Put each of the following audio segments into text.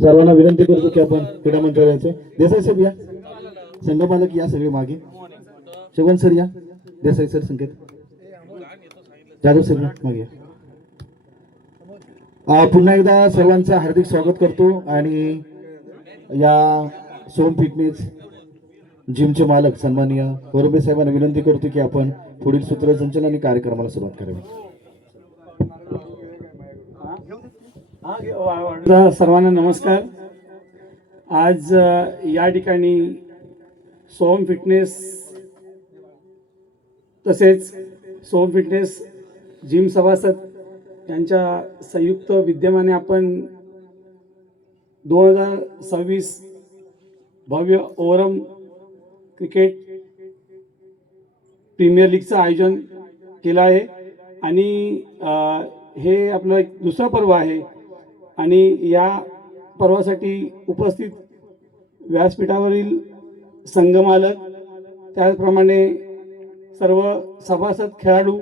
सर्वांना विनंती करतो की आपण क्रीडा मंचावर यायचं. देसाई साहेब या, संघमालक या सगळे मागे. शिवण सर या, देसाई सर, संकेत जाधव सर या मागे या. पुन्हा एकदा सर्वांचं हार्दिक स्वागत करतो आणि या सोम फिटनेस जिमचे मालक सन्माननीय कोरबे साहेबांना विनंती करतो की आपण पुढील सूत्रसंचलन आणि कार्यक्रमाला सुरुवात करावी. सर्वांना नमस्कार. आज या ठिकाणी सोम फिटनेस तसेच सोम फिटनेस जिम सभासद यांच्या संयुक्त विद्यमाने आपण 2026 भव्य ओव्हरऑल क्रिकेट प्रीमियर लीगचं आयोजन केलं आहे आणि हे आपलं एक दुसरं पर्व आहे आणि या पर्वासाठी उपस्थित व्यासपीठावरील संघमालक त्याचप्रमाणे सर्व सभासद खेळाडू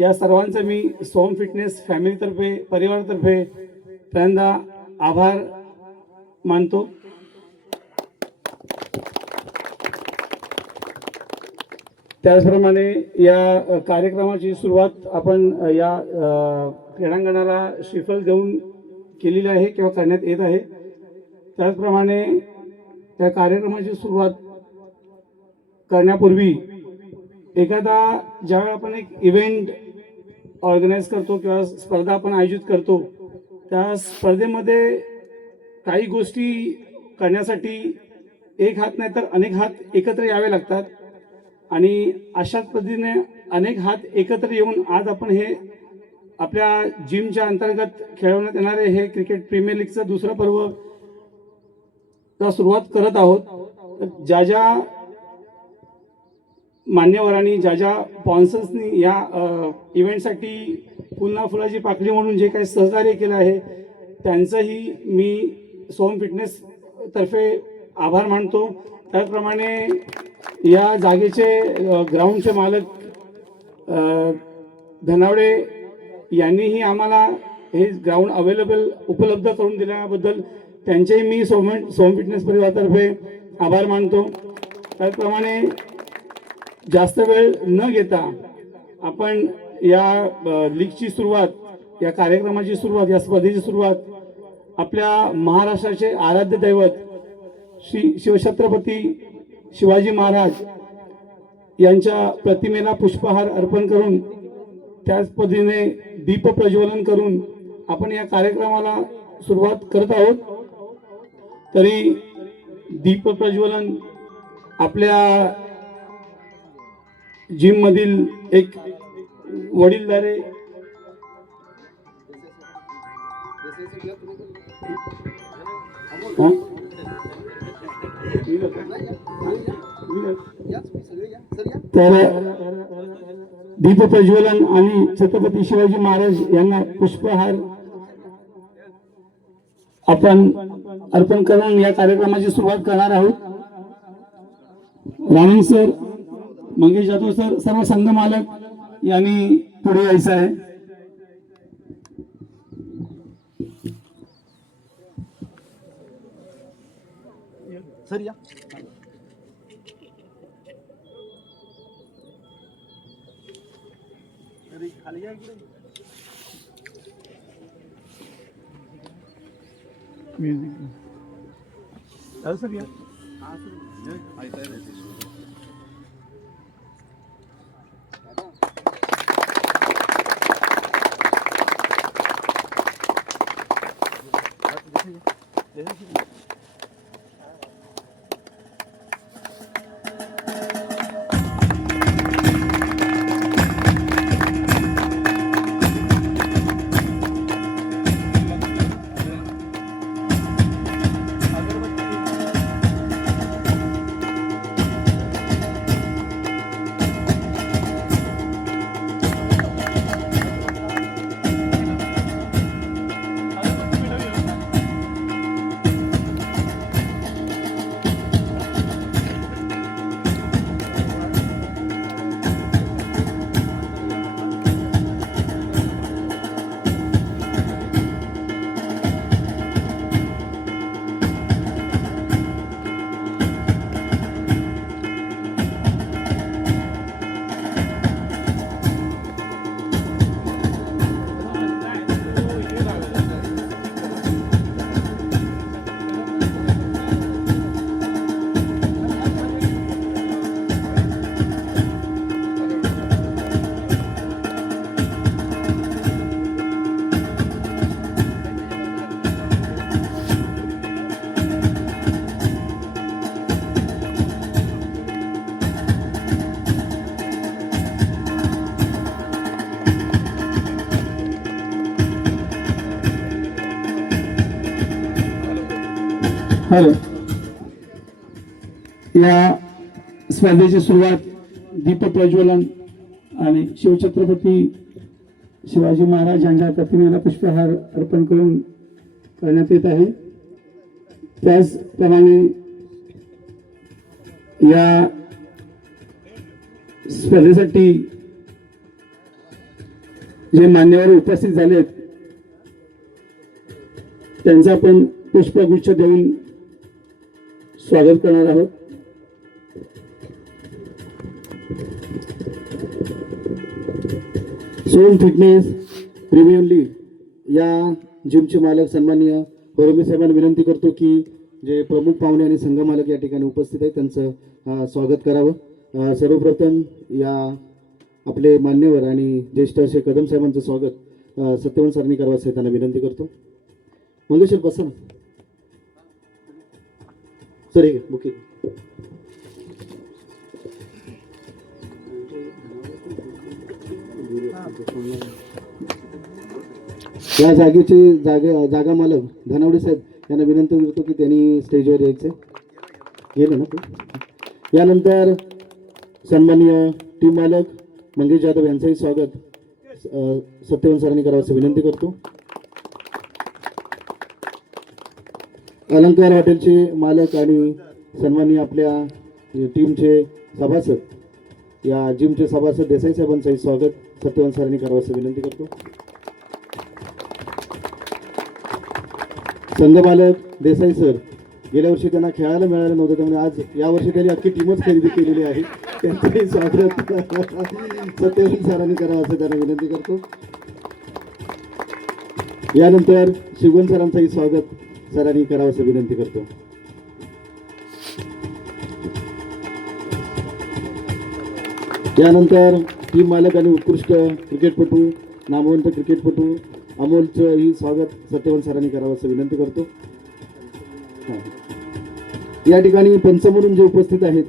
या सर्वांचं मी सोम फिटनेस फॅमिलीतर्फे परिवारातर्फे पहिल्यांदा आभार मानतो. त्याचप्रमाणे या कार्यक्रमाची सुरुवात आपण या क्रीडांगणाला श्रीफल देऊन केलेली आहे किंवा करण्यात येत आहे. त्याचप्रमाणे त्या कार्यक्रमाची सुरुवात करण्यापूर्वी एखादा ज्यावेळी आपण एक इव्हेंट ऑर्गनाईज करतो किंवा स्पर्धा आपण आयोजित करतो त्या स्पर्धेमध्ये काही गोष्टी करण्यासाठी एक हात नाही तर अनेक हात एकत्र यावे लागतात आणि अशाच पद्धतीने अनेक हात एकत्र येऊन आज आपण हे आपल्या जिमच्या अंतर्गत खेळवण्यात येणारे हे क्रिकेट प्रीमियर लीगचं दुसरं पर्व सुरुवात करत आहोत. ज्या ज्या मान्यवरांनी ज्या ज्या स्पॉन्सर्सनी या इव्हेंटसाठी पुन्हा फुलाची पाकळी म्हणून जे काही सहकार्य केलं आहे त्यांचंही मी सोम फिटनेस तर्फे आभार मानतो. त्याचप्रमाणे या जागेचे ग्राउंडचे मालक धनावडे यांनीही आम्हाला हे ग्राउंड उपलब्ध करून दिल्याबद्दल त्यांचेही मी सोम फिटनेस परिवारातर्फे आभार मानतो. त्याचप्रमाणे जास्त वेळ न घेता आपण या लीगची सुरुवात, या कार्यक्रमाची सुरुवात, या स्पर्धेची सुरुवात आपल्या महाराष्ट्राचे आराध्य दैवत श्री शिवछत्रपती शिवाजी महाराज यांच्या प्रतिमेला पुष्पहार अर्पण करून त्याच पद्धतीने दीप प्रज्वलन करून आपण या कार्यक्रमाला सुरुवात करत आहोत. तरी दीप प्रज्वलन आपल्या जिम मधील एक वडीलधारे तर दीप प्रज्वलन आणि छत्रपती शिवाजी महाराज यांना पुष्पहार आपण अर्पण करून या कार्यक्रमाची सुरुवात करणार आहोत. राणा सर, मंगेश जाधव सर, सर्व संघ मालक यांनी पुढे यायचं आहे. सर या. खाली या इकडे. म्युझिक सर या. हॅलो. या स्पर्धेची सुरुवात दीप प्रज्वलन आणि शिवछत्रपती शिवाजी महाराज यांच्या प्रतिमेला पुष्पहार अर्पण करून करण्यात येत आहे. त्याचप्रमाणे या स्पर्धेसाठी जे मान्यवर उपस्थित झालेत त्यांचा आपण पुष्पगुच्छ देऊन स्वागत करणार आहोत. सोम फिटनेस प्रीमियम लीग या जिमचे मालक सन्माननीय होरंबे साहेबांना विनंती करतो की जे प्रमुख पाहुणे आणि संघ मालक या ठिकाणी उपस्थित आहेत त्यांचं स्वागत करावं. सर्वप्रथम या आपले मान्यवर आणि ज्येष्ठ असे कदम साहेबांचं स्वागत सत्यवंत सरांनी करावं असं त्यांना विनंती करतो. मंगेशर बसा ना सर, हे बुकिंग या जागा मालक धनावडे साहेब यांना विनंती करतो की त्यांनी स्टेजवर यायचे. गेले ना ते. यानंतर सन्माननीय टीम मालक मंगेश जाधव यांचंही स्वागत सत्यवंत सरांनी करावं असं विनंती करतो. अलंकार हॉटेलचे मालक आणि सन्माननीय आपल्या टीमचे सभासद या जिमचे सभासद देसाई साहेबांचंही स्वागत सत्यवंत सरांनी करावं असं विनंती करतो. संघ मालक देसाई सर, गेल्या वर्षी त्यांना खेळायला मिळालं नव्हतं त्यामुळे आज यावर्षी त्यांनी अख्खी टीमच खरेदी केलेली आहे. त्यांचंही स्वागत सत्यवंत सरांनी करावं असं त्यांना विनंती करतो. यानंतर शिवगण सरांचंही स्वागत सरांनी करावं असं विनंती करतो. यानंतर टीम मालक आणि उत्कृष्ट क्रिकेटपटू नामवंत क्रिकेटपटू अमोलचंही स्वागत सत्यवंत सरांनी करावं असं विनंती करतो. या ठिकाणी पंच म्हणून जे उपस्थित आहेत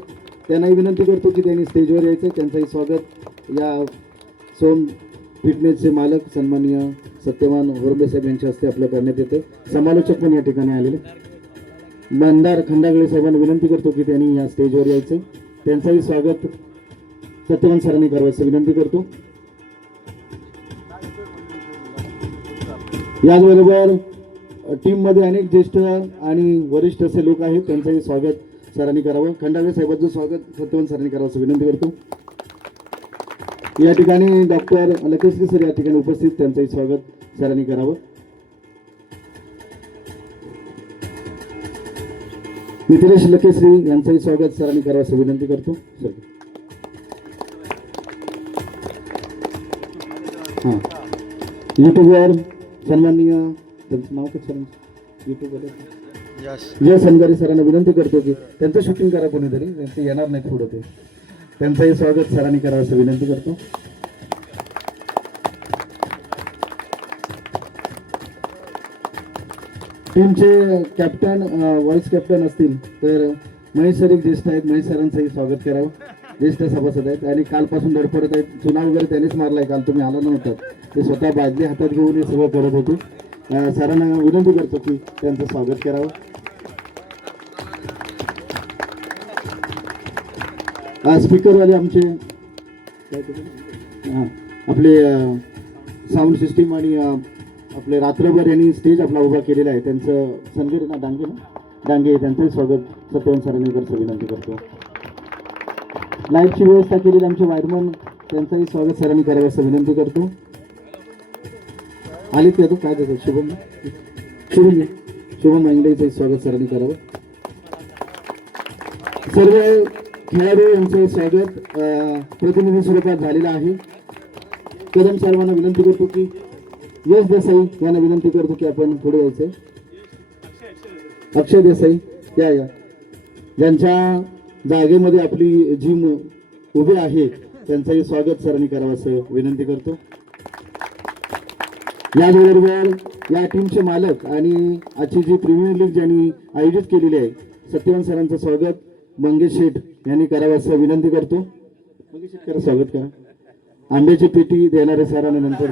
त्यांनाही विनंती करतो की त्यांनी स्टेजवर यायचं. त्यांचंही स्वागत या सोम फिटनेसचे मालक सन्माननीय सत्यवान होरंबे साहेब यांच्या हस्ते आपलं करण्यात येतं. समालोचक पण या ठिकाणी आलेले. मंदार खंडागळे साहेबांना विनंती करतो की त्यांनी या स्टेजवर यायचं. त्यांचंही स्वागत सत्यवंत सरांनी करावं असं विनंती करतो. याचबरोबर टीममध्ये अनेक ज्येष्ठ आणि वरिष्ठ असे लोक आहेत त्यांचंही स्वागत सरांनी करावं. खंडागळे साहेबांचं स्वागत सत्यवंत सरांनी करावं असं विनंती करतो. या ठिकाणी डॉक्टर लकेश्री सर या ठिकाणी उपस्थित त्यांचंही स्वागत सरांनी करावं. मिथिलेश लकेश्री यांचंही स्वागत सरांनी करावं असं विनंती करतो. सर हां, यूट्यूबवर सन्माननीय त्यांचं नाव कसं यूट्यूबवर जय सनगारी सरांना विनंती करतो की त्यांचं शूटिंग करा कोणीतरी, ते येणार नाही पुढं ते. त्यांचंही स्वागत सरांनी करावं असं विनंती करतो. टीमचे कॅप्टन व्हाईस कॅप्टन असतील तर महेश सर एक ज्येष्ठ आहेत. महेश सरांचंही स्वागत करावं. ज्येष्ठ सभासद आहेत आणि कालपासून धडपडत आहेत. चुना वगैरे त्यांनीच मारलाय. काल तुम्ही आला नव्हतात. ते स्वतः बादली हातात घेऊन हे सगळं करत होते. सरांना विनंती करतो की त्यांचं स्वागत करावं. स्पीकरवाले आमचे आपले साऊंड सिस्टीम आणि आपले रात्रभर यांनी स्टेज आपला उभा केलेला आहे. त्यांचं सनगरे ना डांगे त्यांचंही स्वागत सत्यवंत सरांनी करायचं विनंती करतो. लाईटची व्यवस्था केलेली आमचे वायरमन त्यांचंही स्वागत सरांनी करावं असं विनंती करतो. आले ते काय देतो शुभम मांगडेचं स्वागत सरांनी करावं. सर्व खेळाडू यांचं स्वागत प्रतिनिधी स्वरूपात झालेलं आहे. कदम साहेबांना विनंती करतो की यश देसाई यांना विनंती करतो की आपण पुढे यायचं. अक्षय देसाई या ज्यांच्या जागेमध्ये आपली जिम उभी आहे त्यांचंही स्वागत सरांनी करावं असं विनंती करतो. याचबरोबर या टीमचे मालक आणि आजची जी प्रीमियर लीग ज्यांनी आयोजित केलेली आहे सत्यवंत सरांचं स्वागत मंगेश शेठ यांनी करावं असं विनंती करतो. मंगेश शेठ करा, स्वागत करा. आंब्याची पेटी देणारे सरांना नंतर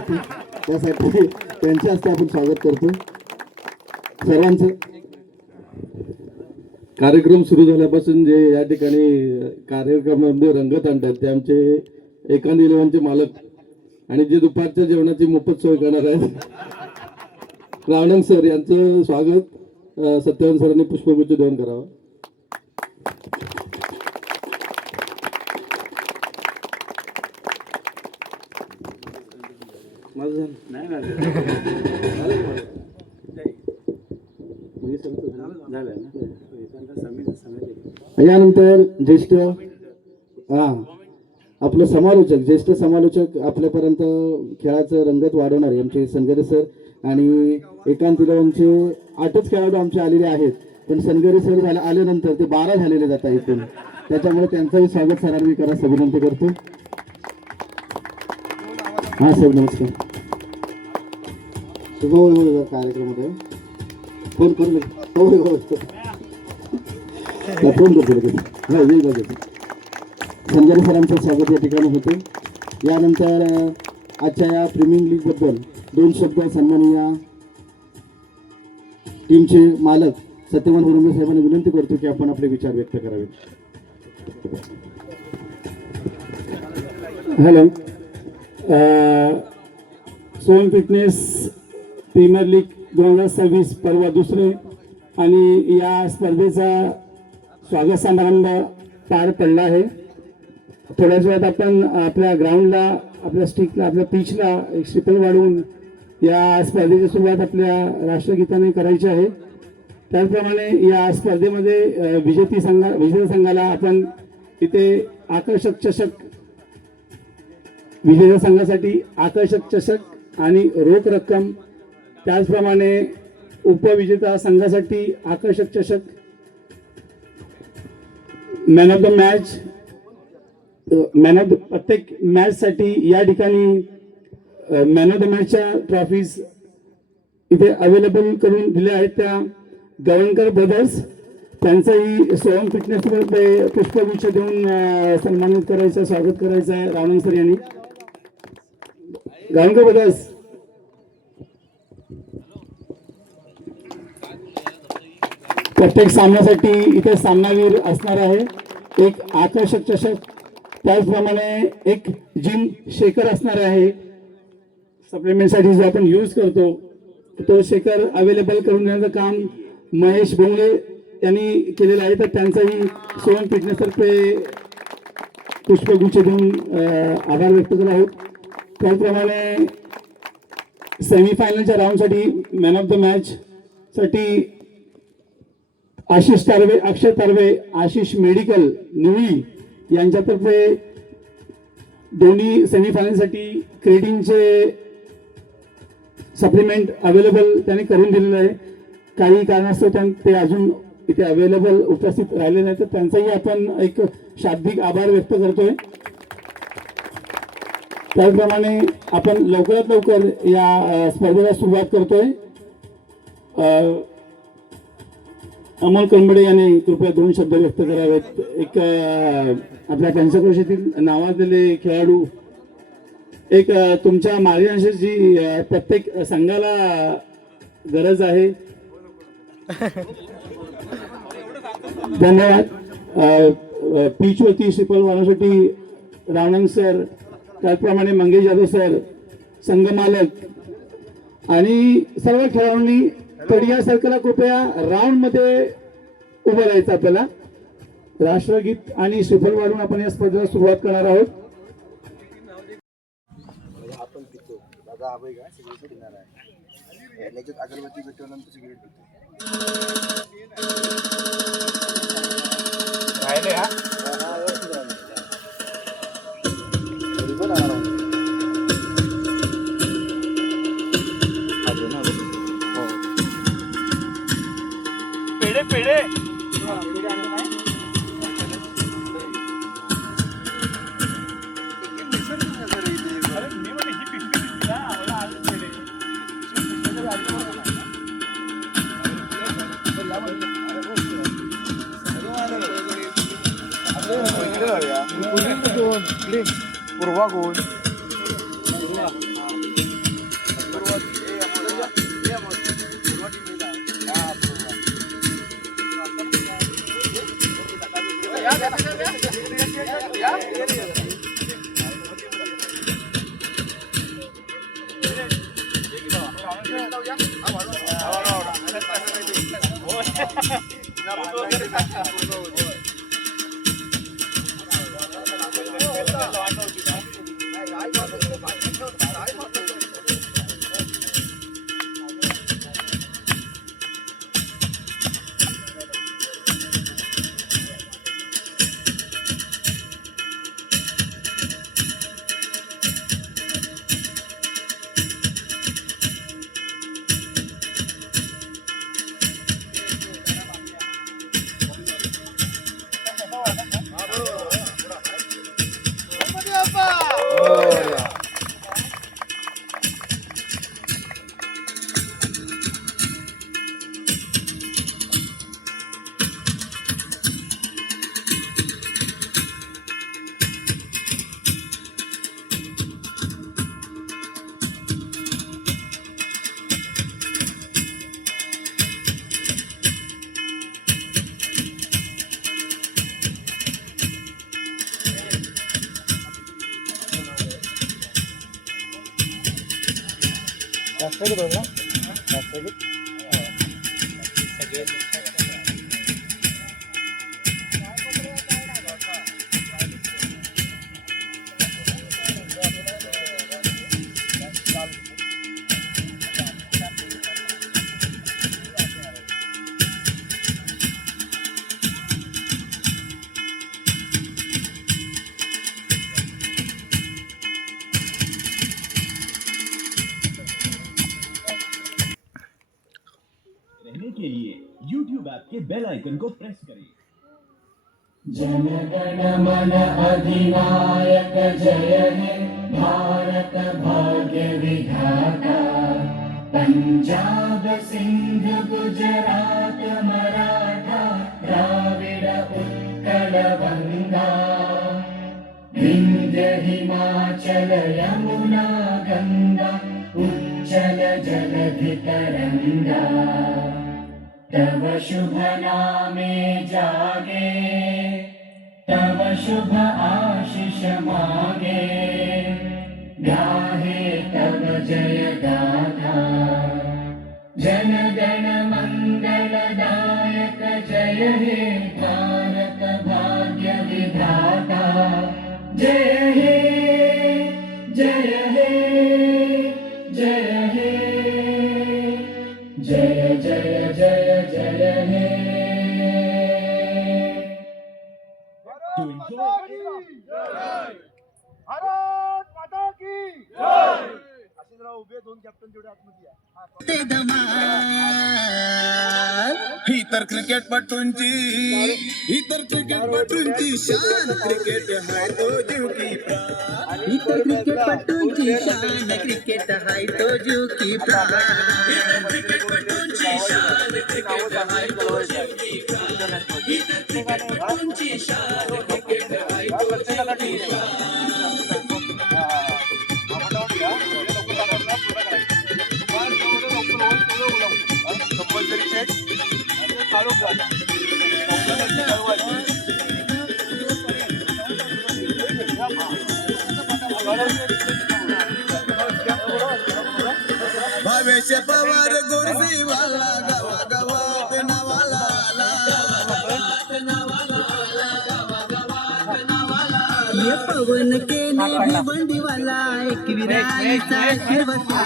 त्यासाठी त्यांच्या हस्ते आपण स्वागत करतो सर्वांचं. कार्यक्रम सुरू झाल्यापासून जे या ठिकाणी कार्यक्रमामध्ये रंगत आणतात ते आमचे एकांत इलेव्हनचे मालक आणि जे दुपारच्या जेवणाची मोफत सोय करणार आहेत रावणंग सर यांचं स्वागत सत्यवान सरांनी पुष्पगुच्छ देऊन करावं. यानंतर ज्येष्ठ आपलं ज्येष्ठ समालोचक आपल्यापर्यंत खेळाचं रंगत वाढवणारे आमचे सनगरे सर आणि एकांत इलेव्हनचे 8च खेळाडू आमचे आलेले आहेत, पण सनगरे सर आल्यानंतर ते 12 झालेले जातात इथून, त्याच्यामुळे त्यांचंही स्वागत सरांनी करायचं विनंती करतो. हा साहेब नमस्कार. होय कार्यक्रमामध्ये फोन करू होय फोन करतो लगेच. हा येईल लगेच. संजय सरांचं स्वागत या ठिकाणी होते. यानंतर आजच्या या प्रीमियर लीगबद्दल 2 शब्द सन्माननीय टीमचे मालक सत्यवान हुरुंबे साहेबांनी विनंती करतो की आपण आपले विचार व्यक्त करावेत. हॅलो. सोन फिटनेस प्रीमियर लीग 2026 पर्व 2 आणि या स्पर्धेचा स्वागत समारंभ पार पडला आहे. थोड्याच वेळात आपण आपल्या ग्राउंडला, आपल्या स्टिकला, आपल्या पिचला एक स्टिपल वाढवून या स्पर्धेची सुरुवात आपल्या राष्ट्रगीताने करायची आहे. त्याचप्रमाणे या स्पर्धेमध्ये विजेता संघाला आपण इथे आकर्षक चषक, विजेत्या संघासाठी आकर्षक चषक आणि रोख रक्कम, त्याचप्रमाणे उपविजेता संघासाठी आकर्षक चषक, मॅन ऑफ द मॅच, प्रत्येक मॅचसाठी या ठिकाणी मॅन ऑफ द मॅचच्या ट्रॉफीज इथे अवेलेबल करून दिल्या आहेत. त्या गवणकर ब्रदर्स त्यांचंही सोहम फिटनेस पुष्पगुच्छ देऊन सन्मानित करायचं, स्वागत करायचं आहे रावणंग सर यांनी. गवणकर ब्रदर्स प्रत्येक सामन्यासाठी इथे सामनावीर असणार आहे. एक आकर्षक चषक, त्याचप्रमाणे एक जिम शेकर असणार आहे. सप्लिमेंटसाठी जो आपण यूज करतो तो शेकर अवेलेबल करून देण्याचं काम महेश भोंगले यांनी केलेलं आहे. तर त्यांचाही सोहम फिटनेसतर्फे पुष्पगुच्छ देऊन आभार व्यक्त करत आहोत. त्याचप्रमाणे सेमीफायनलच्या राऊंडसाठी मॅन ऑफ द मॅच साठी आशिष तारवे, अक्षय तारवे, आशिष मेडिकल निवळी यांच्यातर्फे दोन्ही सेमीफायनलसाठी क्रेडिंगचे सप्लिमेंट अवेलेबल त्यांनी करून दिलेलं आहे. काही कारणास्तव ते अजून इथे अवेलेबल उपस्थित राहिले नाही, तर त्यांचाही आपण एक शाब्दिक आभार व्यक्त करतोय. त्याचप्रमाणे आपण लवकरात लवकर या स्पर्धेला सुरुवात करतोय. अमोल कंबडे यांनी कृपया 2 शब्द व्यक्त करावेत. एक आपल्या पंचक्रोशीतील नावाजलेले खेळाडू, एक तुमच्या मार्गदर्शनाची प्रत्येक संघाला गरज आहे. धन्यवाद. पिचवरती श्रीपल वाहनासाठी रावणंग सर, त्याचप्रमाणे मंगेश जाधव सर, संघमालक आणि सर्व खेळाडूंनी कडिया सर्कलला कृपया राऊंड मध्ये उभं राहायचं. आपल्याला राष्ट्रगीत आणि श्रीफल वाढून आपण या स्पर्धेला सुरुवात करणार आहोत. अगरबत्ती भेटल्यानंतर सिगरेट राहिले हा पेढे पेढे पूर्वा कोण रहने के लिए YouTube ऐप के बेल आइकन को प्रेस करें। जनगण मन अधिनायक जय हे भारत भाग्य विधाता। पंजाब सिंध गुजरात मराठा द्राविड उत्कल बंगा। विंध्य हिमाचल यमुना गंगा उच्चल जलधि तरंगा। तव शुभ नामे जागे तव शुभ आशीष मागे। गाहे तव जय गाथा जन गण मंगलदायक जय हे भारत भाग्य विधाता। जय हे जय हे जय हे जय जय जय जय हे। To enjoy भारत माता की जय. आशिषराव उभे दोन कॅप्टन जेवढे आतमध्ये या. ही तर क्रिकेटपटूंची शान क्रिकेट हाय तो जीव की प्राण। ही तर क्रिकेटपटूंची शान क्रिकेट हाय तो जीव की प्राण। ही तर क्रिकेटपटूंची शान क्रिकेट हाय तो जीव की प्राण। ही तर क्रिकेटपटूंची शान क्रिकेट हाय तो जीव की प्राण। कंपल्सरी सेट चालू करा. भावेश पवार गुरुजी वाला गावा गावात नावाला ये पवन के ने भिवंडी वाला एक विराईचा शिरवता।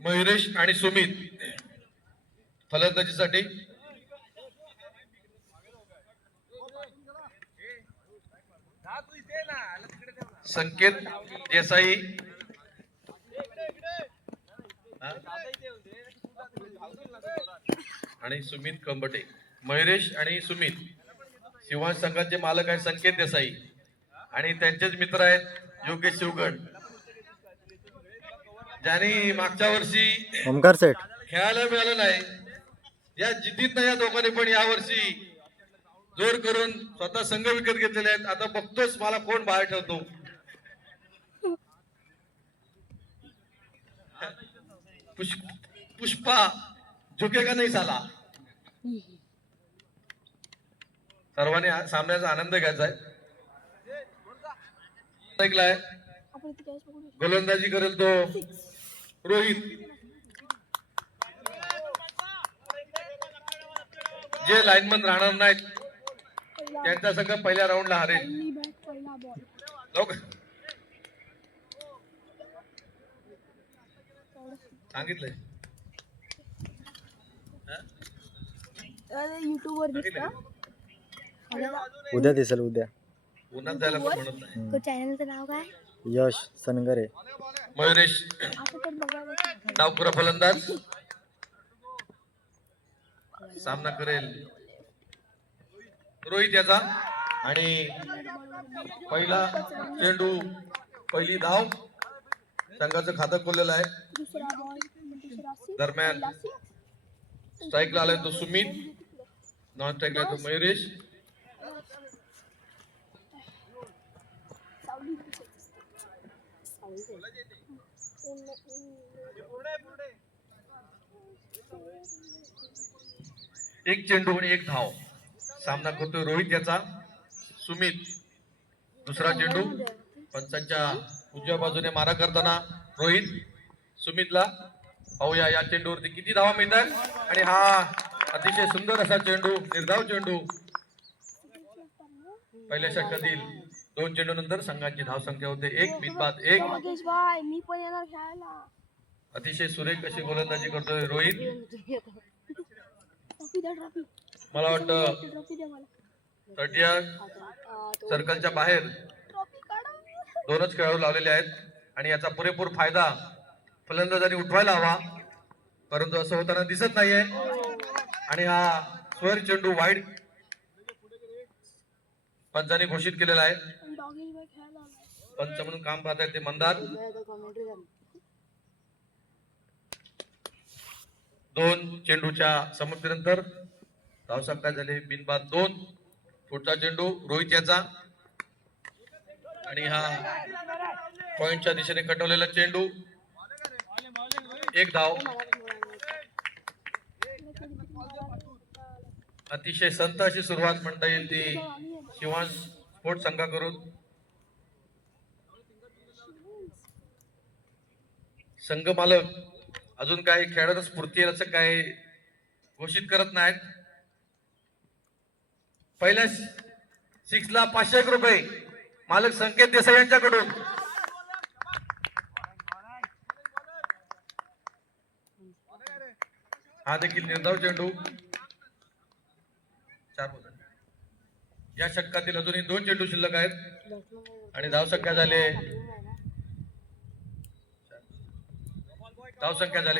मयुरेश आणि सुमित फलंदाजीसाठी. संकेत देसाई आणि सुमित कंबटे. मयुरेश आणि सुमित शिवांश संघाचे मालक आहेत संकेत देसाई आणि त्यांचेच मित्र आहेत योगेश शिवगड, ज्यांनी मागच्या वर्षी ओमकार सेठ खेळायला मिळालं नाही. या जिद्दीत या दोघांनी पण यावर्षी जोर करून स्वतः संघ विकत घेतलेले आहेत. आता बघतोच मला कोण बाहेर ठेवतो. पुष्पा झुकेगा नाही साला. सर्वांनी सामन्याचा आनंद घ्यायचा आहे. ऐकलाय गोलंदाजी करेल तो रोहित. जे लाईनमन राहणार नाहीत त्यांचा संघ पहिल्या राऊंडला हारेल. सांगितलंय उद्या दिसेल. उद्या उन्हात जायला पण म्हणत नाही. चॅनलचं नाव काय? यश सनगरे. मयुरेश डावखुरा फलंदाज सामना करेल रोहित याचा. आणि पहिला चेंडू पहिली धाव संघाचं खातं खोललेलं आहे. दरम्यान स्ट्राईकला आलाय तो सुमित, नॉन स्ट्राईकला तो मयुरेश. एक चेंडू आणि एक धाव सामना करतोय रोहित याचा. सुमित दुसरा चेंडू पंचांच्या उजव्या बाजूने मारा करताना रोहित सुमितला. पाहूया या चेंडूवरती किती धावा मिळतात. आणि हा अतिशय सुंदर असा चेंडू, निर्धाव चेंडू. पहिल्या षटकातील 2 चेंडू नंतर संघाची धाव संख्या होते 1 बिनबाद 1. अतिशय सुरेख अशी गोलंदाजी करतोय रोहित. मला वाटतं 30 सर्कलच्या बाहेर 2च खेळाडू लावलेले आहेत आणि याचा पुरेपूर फायदा फलंदाजांनी उठवायला हवा, परंतु असं होताना दिसत नाहीये. आणि हा स्वर चेंडू वाईड पंचाने घोषित केलेला आहे. पंच म्हणून काम पाहत आहेत ते मंदार. 2 चेंडूच्या समाप्तीनंतर धावसंख्या झाली बिनबाद 2. पुढचा चेंडू रोहित याचा. आणि हा पॉइंटच्या दिशेने कटवलेला चेंडू, 1 धाव. अतिशय संत अशी सुरुवात म्हणता येईल ती शिवांश स्पोर्ट्स संघाकडून. संघ मालक अजून काही खेळाडू स्फूर्ती असं काही घोषित करत नाहीत. पहिल्या 6 ला 500 रुपये मालक संकेत देसाई यांच्याकडून. हा देखील निर्धाव चेंडू. 4 या षटकातील अजूनही 2 चेंडू शिल्लक आहेत आणि धावसंख्या झाले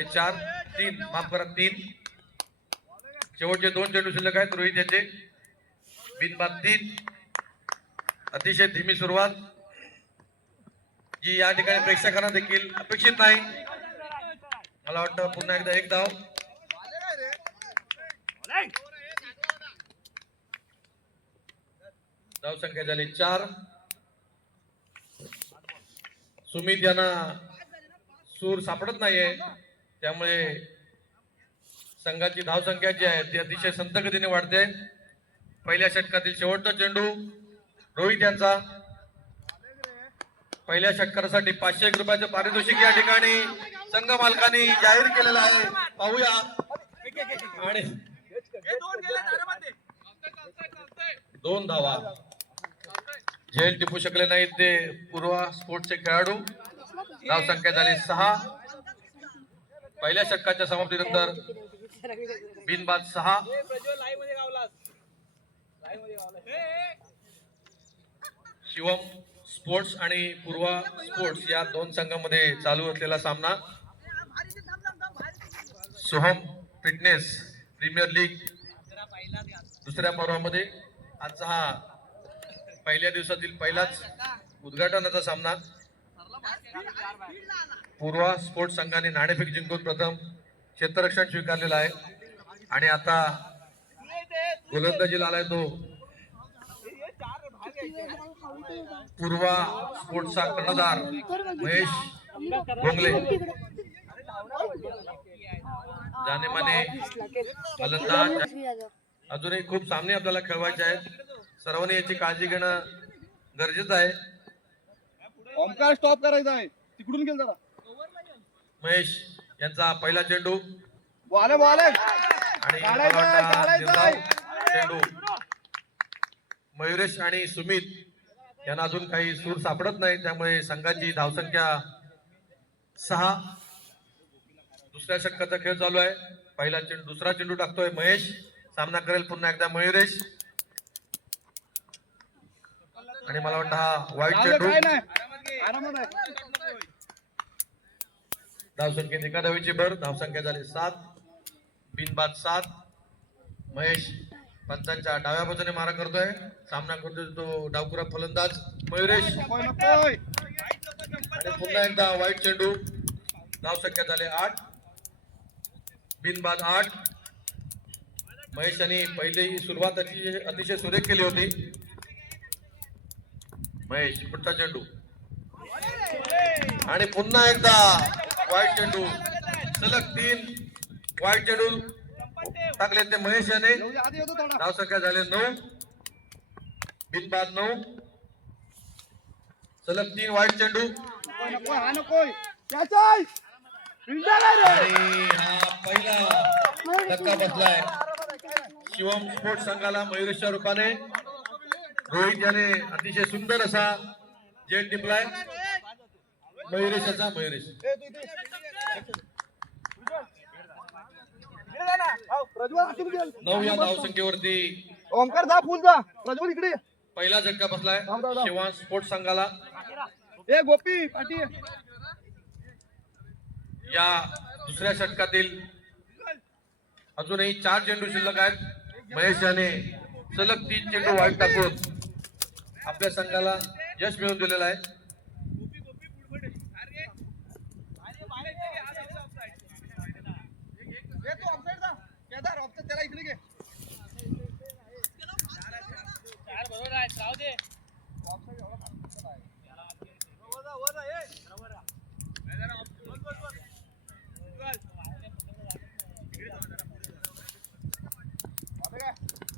4-3 माफ करा 3. शेवटचे 2 चेंडू शिल्लक आहेत रोहित याचे. बिनबाद 3. अतिशय धीमी सुरुवात जी या ठिकाणी प्रेक्षकांना देखील अपेक्षित नाही. मला वाटतं पुन्हा एकदा 1 धाव. धावसंख्या झाली 4. सुमित यांना सूर सापडत नाहीये, त्यामुळे संघाची धावसंख्या जी आहे ती अतिशय संत गतीने वाढते. पहिल्या षटकातील शेवटचा चेंडू रोहित यांचा. पहिल्या षटकारासाठी 500 रुपयाचं पारितोषिक या ठिकाणी संघ मालकांनी जाहीर केलेलं आहे. पाहूया. आणि 2 धावा झेल टिपू शकले नाहीत ते पूर्वा स्पोर्ट्सचे खेळाडू. धावसंख्या झाली 6. पहिल्या षटकाच्या समाप्तीनंतर बिनबाद 6. शिवम स्पोर्ट्स आणि पूर्वा स्पोर्ट्स या 2 संघांमध्ये चालू असलेला सामना. सोहम फिटनेस प्रीमियर लीग दुसऱ्या पर्वामध्ये आजचा हा पहिल्या दिवसातील पहिलाच उद्घाटनाचा सामना. पूर्वा स्पोर्ट्स संघाने नाणेफेक जिंकून प्रथम क्षेत्ररक्षण स्वीकारलेला आहे आणि आता गोलंदाजीला आलाय तो पूर्वा स्पोर्ट्सचा कर्णधार महेश भोंगले. जानेमाने फलंदाज अजूनही खूप सामने आपल्याला खेळवायचे आहेत. सर्वांनी याची काळजी घेणं गरजेचं आहे. ओमकार स्टॉप करायचा आहे, तिकडून गेल जरा. महेश यांचा पहिला चेंडू बॉल आणि चेंडू मयुरेश आणि सुमित यांना अजून काही सूर सापडत नाही, त्यामुळे संघाची धावसंख्या 6. दुसऱ्या षटकाचा खेळ चालू आहे. पहिला चेंडू दुसरा चेंडू टाकतोय महेश. सामना करेल पुन्हा एकदा मयुरेश आणि मला वाटतं हा वाईट चेंडू. धावसंख्येत एका धावेची भर. धावसंख्या झाली 7. बिनबाद 7. महेश पंचांच्या डाव्या बाजूने मारा करतोय. सामना करतोय तो डावखुरा फलंदाज मयुरेश आणि पुन्हा एकदा वाईट चेंडू. धावसंख्या झाले 8. बिनबाद 8. महेश यांनी पहिली सुरुवात अतिशय सुरेख केली होती. महेश पुढचा चेंडू आणि पुन्हा एकदा वाईट चेंडू. सलग 3 वाईट चेंडू टाकले ते महेश याने. धावसंख्या झाले 9. बिनबाद 9. सलग 3 वाईट चेंडू आणि हा पहिला धक्का बसलाय शिवम स्पोर्ट्स संघाला मयुरेशच्या रूपाने. रोहित याने अतिशय सुंदर असा जेट टिपलाय. मयुरेशाचा मयुरेश 9 या धावसंख्येवरती ओमकार जा फुल जा. प्रज्वल इकडे पहिला झटका बसलाय शिवान स्पोर्ट्स संघाला. ए गोपी पाटी या दुसऱ्या षटकातील अजूनही 4 चेंडू शिल्लक आहेत. महेश याने सलग 3 चेंडू वाईट टाकून आपल्या संघाला यश मिळवून दिलेलं आहे. त्याला इकडे घे.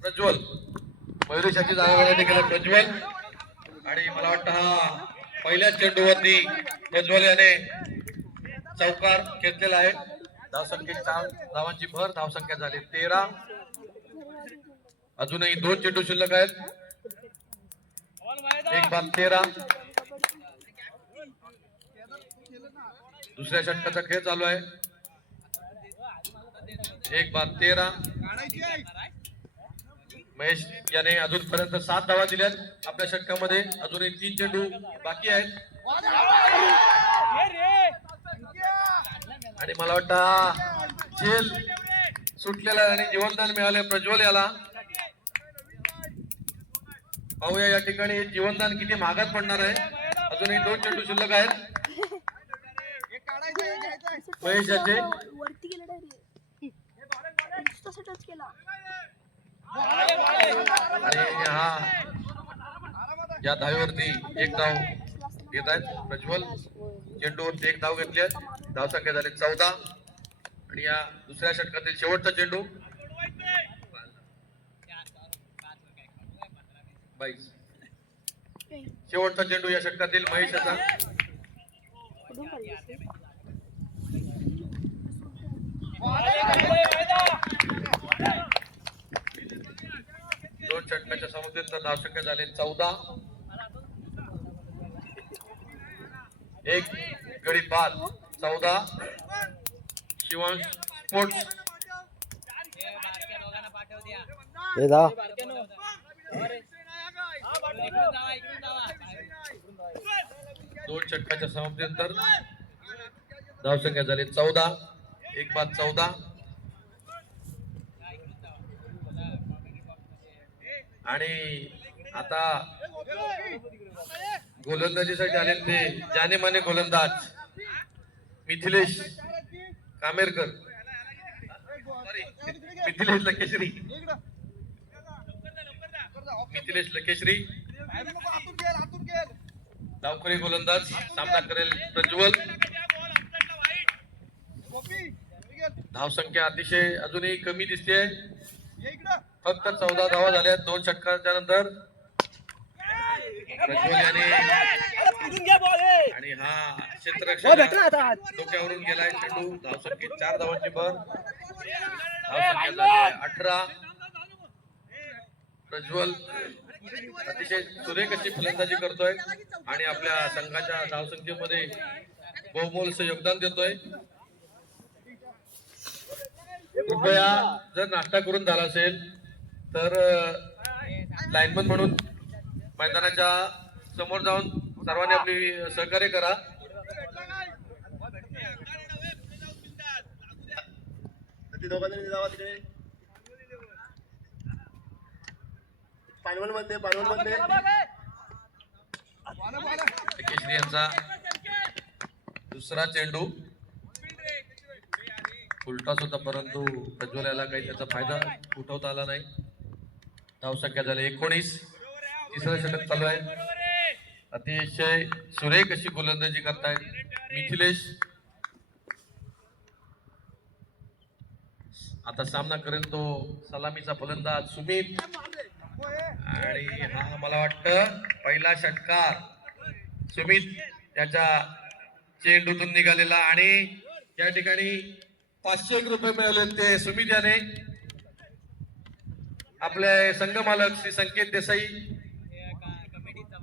प्रज्वल मयुरेशाची जागा घेण्यात गेला प्रज्वल आणि मला वाटतं हा पहिल्याच चेंडूवरती प्रज्वल याने चौकार घेतलेला आहे. धावसंख्येत 4 धावांची भर. धावसंख्या झाली 13. अजूनही 2 चेंडू शिल्लक आहेत. एक बाद 13. दुसऱ्या षटकाचा खेळ चालू आहे. एक बाद 13. महेश याने अजूनपर्यंत 7 धावा दिल्यात आपल्या षटकामध्ये. अजूनही 3 चेंडू बाकी आहेत आणि मला वाटतं झेल सुटलेला आणि जीवनदान मिळाले प्रज्वल याला. पाहूया या ठिकाणी जीवनदान किती महागात पडणार आहे. अजूनही 2 चेंडू शिल्लक आहेत महेश याचे. आणि हा या धावेवरती 1 धाव घेत आहेत प्रज्वल. चेंडूवरती 1 धाव घेतली आहे. धावसंख्या झाली 14 आणि या दुसऱ्या षटकातील शेवटचा चेंडू 22. शेवटचा चेंडू या षटकातील महेशाचा. दोन षटकाच्या समुद्रात धावसंख्या झाली 14. एक गडी बाद 14. शिवांश स्पोर्ट्स हे जा 2 षटकाच्या समाप्तीनंतर धावसंख्या झाली 14. एक बाद 14. आणि आता गोलंदाजीसाठी आले ते जाने माने गोलंदाज मिथिलेश कामेरकर, मिथिलेश लकेश्री, मिथिलेश लकेश्री डावखुरी गोलंदाज. सामना करेल प्रज्वल. धावसंख्या अतिशय अजूनही कमी दिसते. फक्त 14 धावा झाल्या 2 षटकांच्या नंतर. प्रज्वल याने आणि हा क्षेत्ररक्षक डोक्यावरून गेलाय चेंडू. धावसंख्येत 4 धावांची भर. धावसंख्या झाली 18. प्रज्वल अतिशय सुरेख अशी फलंदाजी करतोय आणि आपल्या संघाच्या धावसंख्येमध्ये बहुमोल असं योगदान देतोय. कृपया जर नाश्ता करून झाला असेल तर लाईनमन म्हणून मैदानाच्या समोर जाऊन सर्वांनी आपली सहकार्य करा. केशरी यांचा दुसरा चेंडू उलटाच होता परंतु प्रज्वल याला काही त्याचा फायदा उठवता आला नाही. धावसंख्या झाली 19. तिसरं षटक चालू आहे. अतिशय सुरेख अशी गोलंदाजी करतायत मिथिलेश. आता सामना करेल तो सलामीचा फलंदाज सुमित आणि हा मला वाटतं पहिला षटकार सुमित याच्या चेंडूतून निघालेला आणि या ठिकाणी 501 रुपये मिळाले ते सुमित याने. आपले संघ मालक श्री संकेत देसाई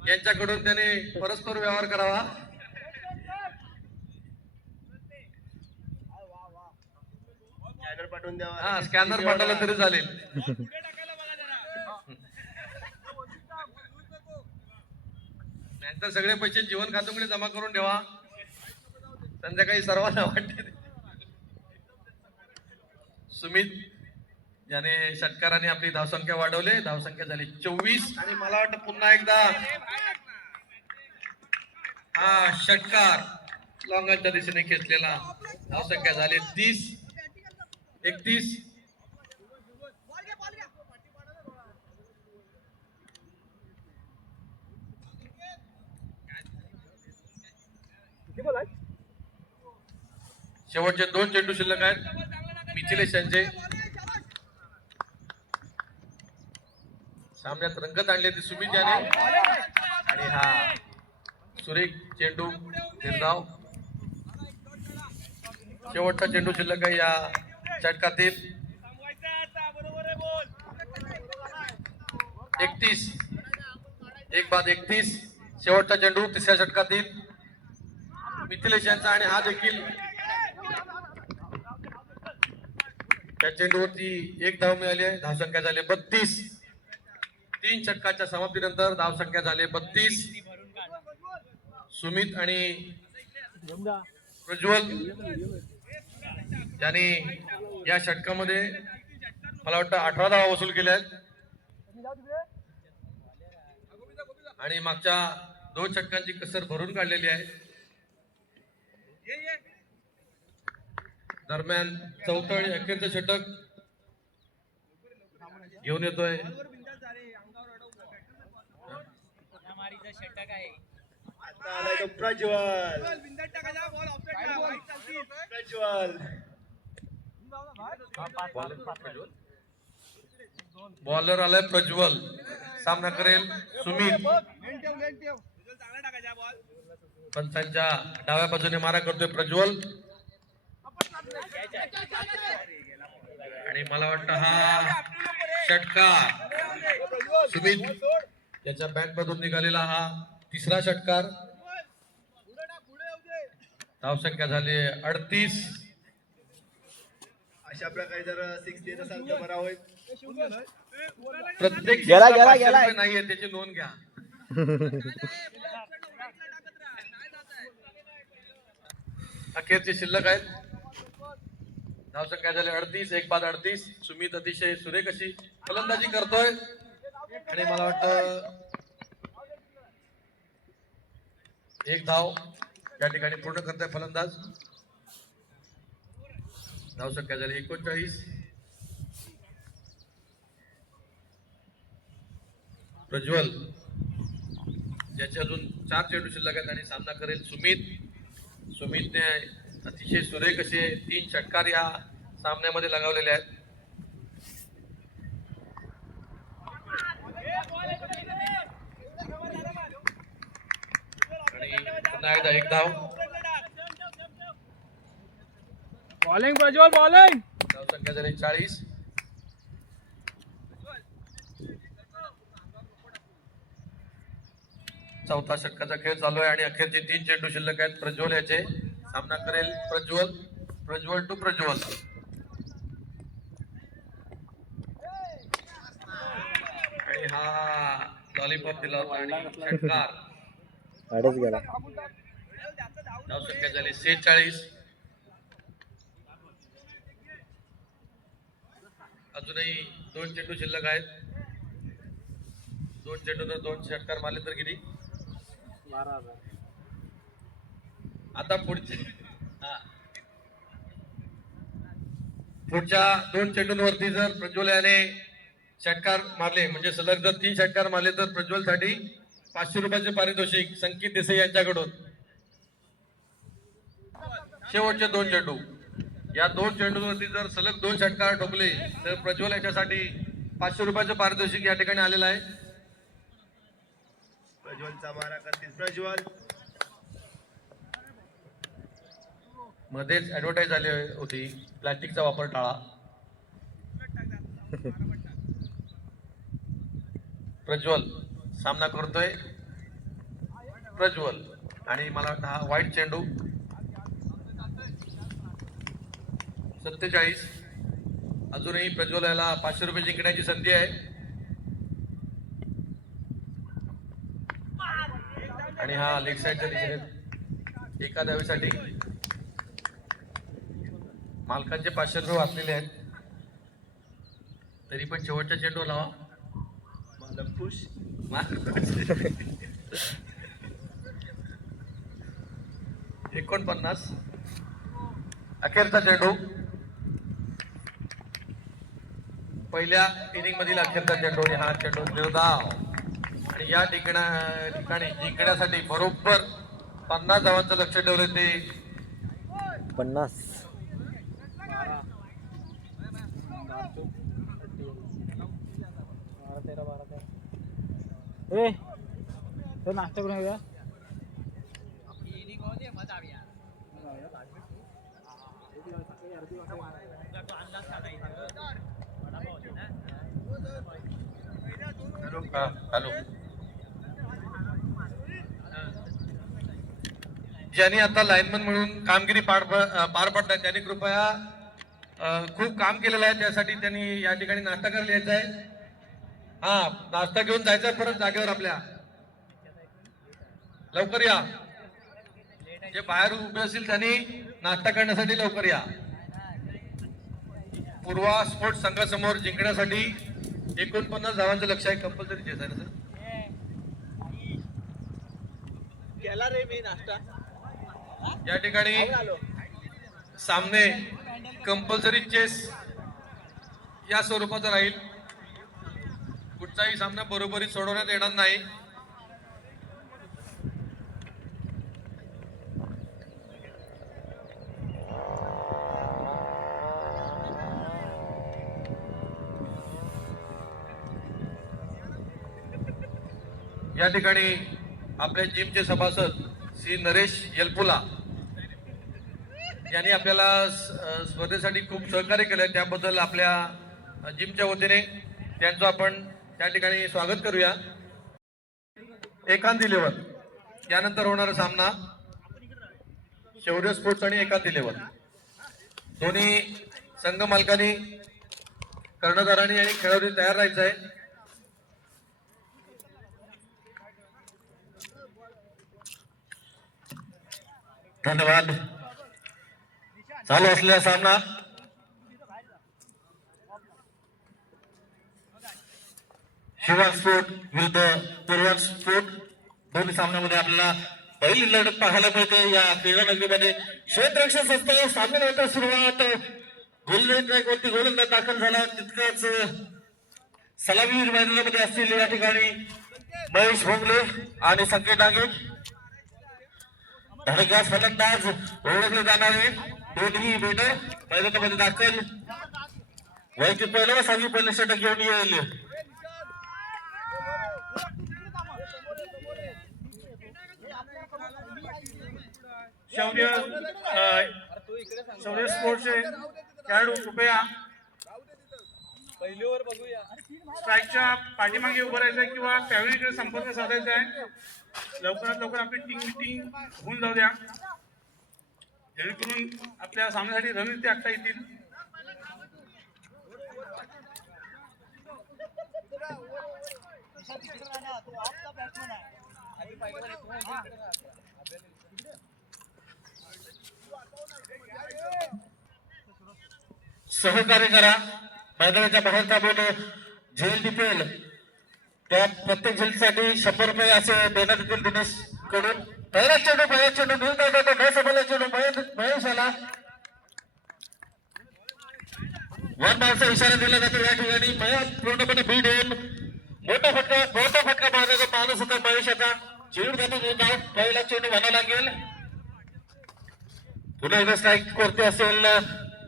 यांच्याकडून त्याने परस्पर व्यवहार करावा. हा स्कॅनर पाठवला तरी चालेल. नंतर सगळे पैसे जीवन खात्याकडे जमा करून ठेवा. संध्याकाळी सर्वांना वाटते. सुमित याने षटकाराने आपली धावसंख्या वाढवली. धावसंख्या झाली 24 आणि मला वाटतं पुन्हा एकदा हा षटकार लॉंगांच्या दिशेने खेचलेला. धावसंख्या झाली 30. 31. शेवटचे 2 चेंडू शिल्लक आहेत मिथिलेश यांचे. सामन्यात रंगत आणले ते सुमित याने आणि हा सुरेख चेंडू निर्धाव. शेवटचा चेंडू शिल्लक आहे या षटकातील. 31. 1 बाद 31. शेवटचा चेंडू तिसऱ्या षटकातील मिथिलेश यांचा आणि हा देखील त्या चेंडूवरती 1 धाव मिळाली आहे. धावसंख्या झाली 32. 3 षटकाच्या समाप्तीनंतर धावसंख्या झाली 32. सुमित आणि प्रज्वल यांनी या षटकामध्ये मला वाटतं 18 धावा वसूल केल्या आहेत आणि मागच्या 2 षटकांची कसर भरून काढलेली आहे. दरम्यान चौथं आणि अखेरचं षटक घेऊन येतोय बॉलर आलाय प्रज्वल. सामना करेल सुमित. पंचांच्या डाव्या बाजूने मारा करतोय प्रज्वल आणि मला वाटतं हा षटकार सुमित त्याच्या बॅट मधून निघालेला हा तिसरा षटकार. धावसंख्या झाली 38. अशा प्रकारे जर 6 देत असाल तर बरा होईल. प्रत्येक नाहीये त्याची नोंद घ्या. अखेरचे शिल्लक आहेत. धावसंख्या झाली 38. 1 बाद 38. सुमित अतिशय सुरेख अशी फलंदाजी करतोय आणि मला वाटतं 1 धाव या ठिकाणी पूर्ण करतोय फलंदाज. धावसंख्या झाली 39. प्रज्वल ज्याचे अजून 4 चेंडू शिल्लक आहेत आणि सामना करेल सुमित. सुमितने अतिशय सुरेख असे 3 षटकार या सामन्यामध्ये लगावलेले आहेत. पुन्हा एकदा एक धाव. Bowling Prajwal bowling. धावसंख्या झाली 40. चौथा षटकाचा खेळ चालू आहे आणि अखेरचे 3 चेंडू शिल्लक आहेत. प्रज्वल याचे सामना करेल. प्रज्वल टू प्रज्वल. आणि हा लॉलीपॉप दिला होता आणि षटकार. अडच गेला. धावसंख्या झाली 46. अजूनही 2 चेंडू शिल्लक आहेत. 2 चेंडूवर 2 षटकार मारले तर किती? आता पुढच्या 2 चेंडूंवरती जर प्रज्वल याने षटकार मारले म्हणजे सलग जर 3 षटकार मारले तर प्रज्वल साठी 500 रुपयाचे पारितोषिक संकेत देसाई यांच्याकडून. शेवटचे 2 चेंडू. या 2 चेंडूंवरती जर सलग 2 षटकार ठोकले तर प्रज्वल याच्यासाठी 500 रुपयाचे पारितोषिक या ठिकाणी आलेलं आहे. प्रज्वलचा मारा करतील प्रज्वल. मध्येच ऍडव्हर्टाईज झाली होती प्लास्टिकचा वापर टाळा. प्रज्वल सामना करतोय. प्रज्वल आणि मला वाटतं हा वाईट चेंडू. 47. अजूनही प्रज्वल याला 500 रुपये जिंकण्याची संधी आहे. आणि हा लेग साईडच्या दिशेने एका धावेसाठी मालकांचे 500 रुपये वाचलेले आहेत. तरी पण शेवटच्या चेंडू लावा. मालक खुश. 49. अखेरचा चेंडू. पहिल्या इनिंग मधील अखेरचा चेंडू आणि हा चेंडू निर्धाव. आणि या ठिकाणी जिंकण्यासाठी बरोबर 50 धावांचं लक्ष ठेवलं ते 50. तो नाश्ता करून येऊया. हॅलो. ज्यांनी आता लाईनमन म्हणून कामगिरी पार पाडतात त्यांनी कृपया खूप काम केलेलं आहे त्यासाठी त्यांनी या ठिकाणी नाश्ता करायला यायचा आहे. हा नाश्ता घेऊन जायचा परत जागेवर आपल्या. लवकर या. जे बाहेर उभे असतील त्यांनी नाश्ता करण्यासाठी लवकर या. पूर्वा स्पोर्ट्स संघासमोर जिंकण्यासाठी 49 धावांचं लक्ष आहे. कंपल्सरी चेस आहे ना सर. केला रे मी नाश्ता. या ठिकाणी सामने कंपल्सरी चेस या स्वरूपाचा राहील. कुठचाही सामना बरोबरीत सोडवण्यात येणार नाही. या ठिकाणी आपल्या जिमचे सभासद श्री नरेश येलपुला यांनी आपल्याला स्पर्धेसाठी खूप सहकार्य केलंय. त्याबद्दल आपल्या जिमच्या वतीने त्यांचं आपण त्या ठिकाणी स्वागत करूया. एकांत इलेव्हन यानंतर होणारा सामना शौर्य स्पोर्ट्स आणि एकांत इलेव्हन दोन्ही संघ मालकांनी कर्णधारांनी आणि खेळाडू तयार राहायचं आहे. धन्यवाद. चालू असलेला सामना शिवार स्पोर्ट विरुद्ध पूर्वा स्पोर्ट. दोन्ही सामन्यामध्ये आपल्याला पहिली लढत पाहायला मिळते. या क्रीडा नगरीमध्ये क्षेत्ररक्षण संस्था सामन्यानंतर सुरुवात. गोलंदाज ट्रॅकवरती गोलंदाज दाखल झाला. तितकंच सलामीवीर मैदानामध्ये असतील या ठिकाणी महेश भोंगले आणि संकेत डांगे. धडकास फलंदाज ओळखले जाणारे दोन्ही बेटर मैदानामध्ये दाखल. वयाची पहिला व 6वी पहिलं षटक घेऊन येईल. शौर्य स्पोर्ट्सचे खेळाडू कृपया स्ट्राईकच्या पाठीमागे उभं राहायचं किंवा पॅव्हलियनकडे संपर्क साधायचा आहे. लवकरात लवकर आपली टीम मिटिंग होऊन जाऊ द्या, जेणेकरून आपल्या सामन्यासाठी रणनीती आखता येतील. सहकार्य करा. मैदानाच्या बाहेर थांबून झेल टिपेल त्या प्रत्येक झेलसाठी 100 रुपये असे देण्यात येतील दिनेश कडून. पहिला चेंडू महेश आला. वन बाउंसचा इशारा दिला जातो या ठिकाणी. महेश पूर्णपणे बीड होऊन मोठा फटका मारण्याचा माणूस होता महेशाचा. चेंडू जातो पहिला चेंडू म्हणावा लागेल. पुन्हा एकदा स्ट्राईक करते असेल